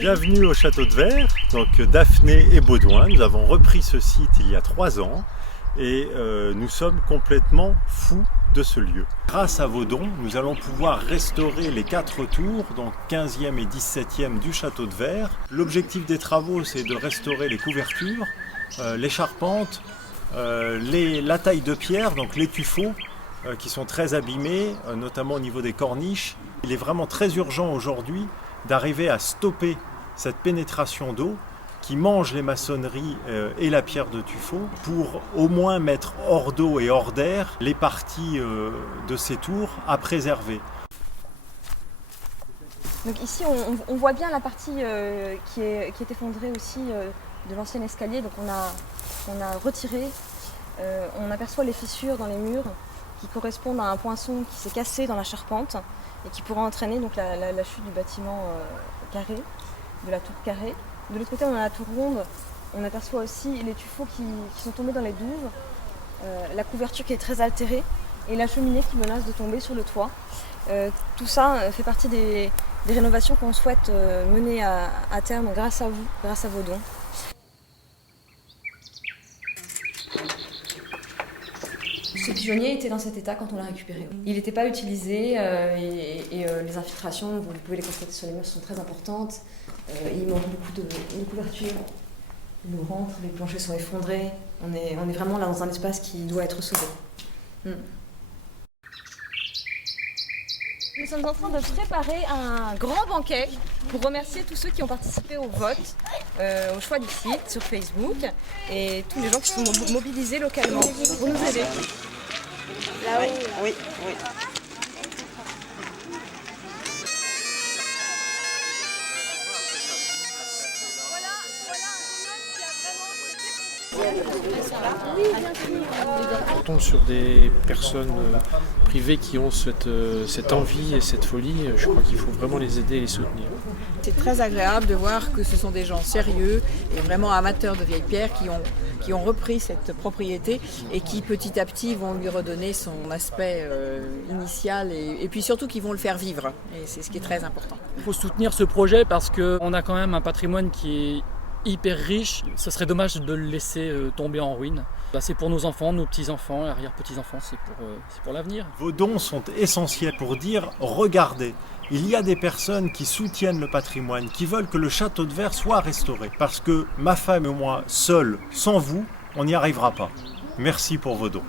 Bienvenue au Château de Vert, donc Daphné et Baudouin. Nous avons repris ce site il y a 3 ans et nous sommes complètement fous de ce lieu. Grâce à vos dons, nous allons pouvoir restaurer les 4 tours, donc 15e et 17e du Château de Vert. L'objectif des travaux, c'est de restaurer les couvertures, les charpentes, la taille de pierre, donc les tuffeaux, qui sont très abîmés, notamment au niveau des corniches. Il est vraiment très urgent aujourd'hui d'arriver à stopper cette pénétration d'eau qui mange les maçonneries et la pierre de tuffeau pour au moins mettre hors d'eau et hors d'air les parties de ces tours à préserver. Donc ici on voit bien la partie qui est effondrée aussi de l'ancien escalier. Donc on a retiré, on aperçoit les fissures dans les murs qui correspondent à un poinçon qui s'est cassé dans la charpente et qui pourra entraîner donc la chute du bâtiment carré, de la tour carrée. De l'autre côté, on a la tour ronde, on aperçoit aussi les tuffeaux qui sont tombés dans les douves, la couverture qui est très altérée et la cheminée qui menace de tomber sur le toit. Tout ça fait partie des rénovations qu'on souhaite mener à terme grâce à vous, grâce à vos dons. Ce pigeonnier était dans cet état quand on l'a récupéré. Il n'était pas utilisé et les infiltrations, vous pouvez les constater sur les murs, sont très importantes. Il manque beaucoup de couverture. L'eau rentre, les planchers sont effondrés. On est vraiment là dans un espace qui doit être sauvé. Nous sommes en train de préparer un grand banquet pour remercier tous ceux qui ont participé au vote, au choix du site sur Facebook et tous les gens qui sont mobilisés localement pour nous aider. Là-haut, oui. On tombe sur des personnes privées qui ont cette envie et cette folie. Je crois qu'il faut vraiment les aider et les soutenir. C'est très agréable de voir que ce sont des gens sérieux et vraiment amateurs de vieilles pierres qui ont repris cette propriété et qui petit à petit vont lui redonner son aspect initial et puis surtout qui vont le faire vivre. Et c'est ce qui est très important. Il faut soutenir ce projet parce qu'on a quand même un patrimoine qui est hyper riche. Ce serait dommage de le laisser tomber en ruine. C'est pour nos enfants, nos petits-enfants, arrière-petits-enfants, c'est pour l'avenir. Vos dons sont essentiels pour dire « Regardez, il y a des personnes qui soutiennent le patrimoine, qui veulent que le Château de Vert soit restauré. Parce que ma femme et moi, seuls, sans vous, on n'y arrivera pas. » Merci pour vos dons.